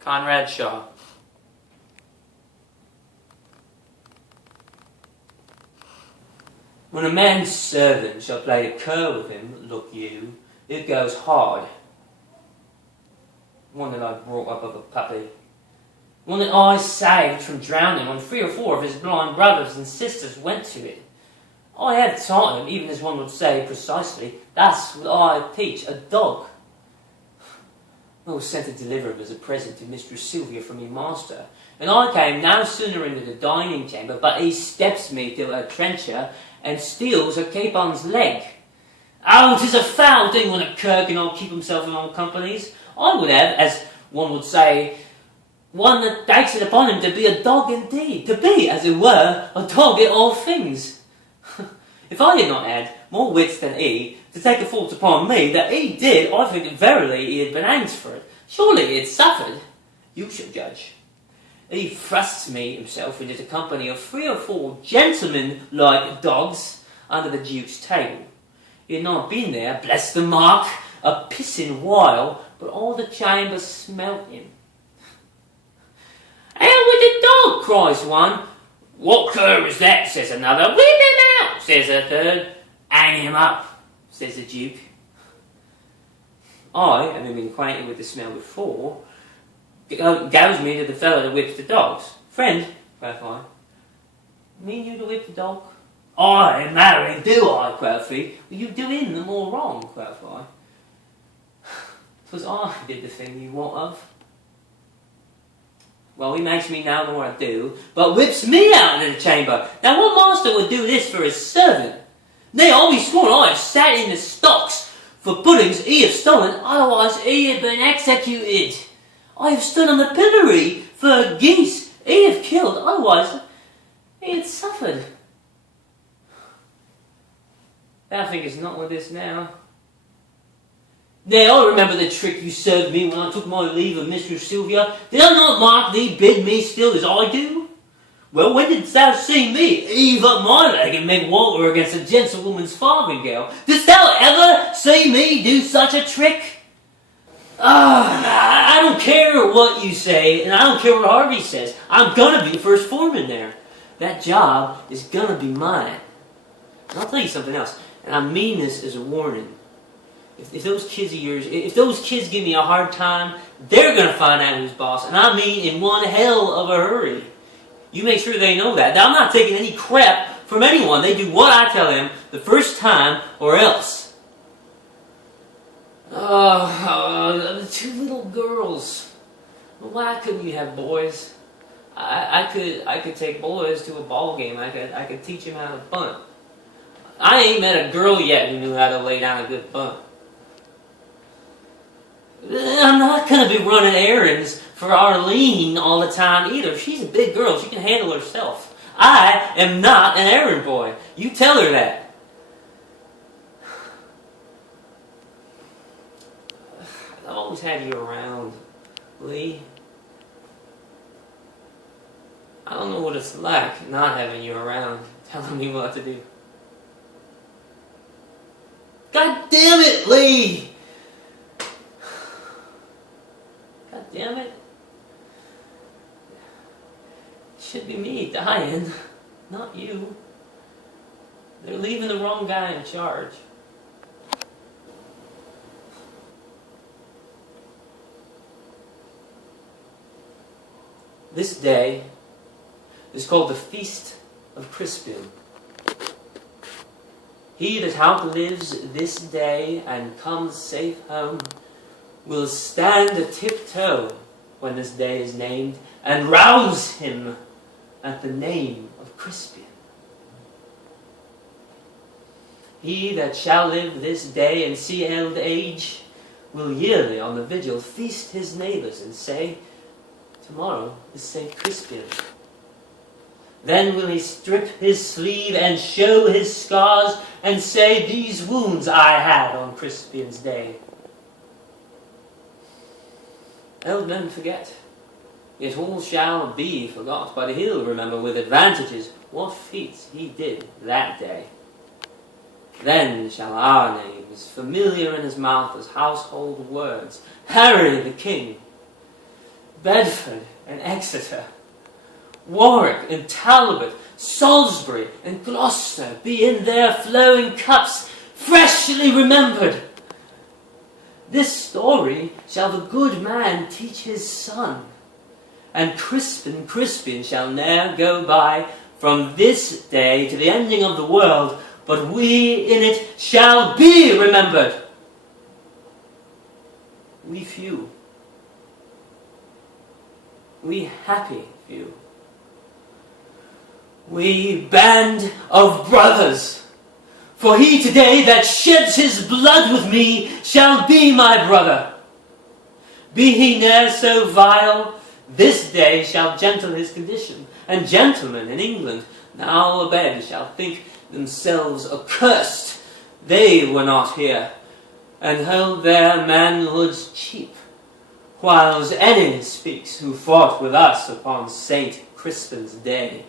Conrad Shaw. When a man's servant shall play the cur with him, look you, it goes hard. One that I brought up of a puppy. One that I saved from drowning when 3 or 4 of his blind brothers and sisters went to it. I have taught him, even as one would say precisely, that's what I teach a dog. I was sent to deliver him as a present to Mistress Sylvia from your master, and I came no sooner into the dining chamber, but he steps me to a trencher and steals a capon's leg. Oh, 'tis a foul thing when a cur cannot keep himself in all companies. I would have, as one would say, one that takes it upon him to be a dog indeed, to be, as it were, a dog in all things. If I had not had more wits than he, to take the fault upon me that he did, I think verily he had been hanged for it. Surely he had suffered. You shall judge. He thrusts me himself into the company of 3 or 4 gentlemen-like dogs under the Duke's table. He had not been there, bless the mark, a pissing while, but all the chamber smelt him. "Out with the dog!" cries one. "What cur is that?" says another. "Whip him out!" says a third. "Hang him up!" says the Duke. I, having been acquainted with the smell before, goes me to the fellow that whips the dogs. "Friend," quoth I, "mean you to whip the dog?" "Aye, marry, do I," quoth he. "Well, you do him the more wrong," quoth I. "'Twas I did the thing you wot of." Well, he makes me no more ado, but whips me out into the chamber. Now, what master would do this for his servant? Nay, I'll be sworn I have sat in the stocks for puddings he have stolen, otherwise he had been executed. I have stood on the pillory for geese he have killed, otherwise he had suffered. Thou thinkest not with this now. Nay, I remember the trick you served me when I took my leave of Mistress Sylvia. Did I not mark thee bid me still as I do? Well, when didst thou see me heave up my leg and make water against a gentlewoman's farthingale? Didst thou ever see me do such a trick? I don't care what you say, and I don't care what Harvey says. I'm gonna be first foreman there. That job is gonna be mine. And I'll tell you something else, and I mean this as a warning. If those kids of yours, if those kids give me a hard time, they're gonna find out who's boss, and I mean in one hell of a hurry. You make sure they know that. Now, I'm not taking any crap from anyone. They do what I tell them the first time, or else. The 2 little girls. Why couldn't you have boys? I could take boys to a ball game. I could teach them how to bunt. I ain't met a girl yet who knew how to lay down a good bunt. I'm not going to be running errands for Arlene all the time either. She's a big girl. She can handle herself. I am not an errand boy. You tell her that. I've always had you around, Lee. I don't know what it's like not having you around, telling me what to do. God damn it, Lee! God damn it. It should be me dying, not you. They're leaving the wrong guy in charge. This day is called the Feast of Crispian. He that outlives this day and comes safe home will stand a tiptoe when this day is named and rouse him at the name of Crispian. He that shall live this day and see old age will yearly on the vigil feast his neighbours and say, tomorrow is St. Crispian. Then will he strip his sleeve and show his scars and say, these wounds I had on Crispian's day. Old men forget, yet all shall be forgot, but he'll remember with advantages what feats he did that day. Then shall our names, familiar in his mouth as household words, Harry the King, Bedford and Exeter, Warwick and Talbot, Salisbury and Gloucester be in their flowing cups freshly remembered. This story shall the good man teach his son, and Crispin shall ne'er go by from this day to the ending of the world, but we in it shall be remembered. We few, we happy few, we band of brothers, for he today that sheds his blood with me shall be my brother. Be he ne'er so vile, this day shall gentle his condition, and gentlemen in England now abed shall think themselves accursed they were not here, and hold their manhoods cheap, whiles any speaks who fought with us upon St. Crispin's day.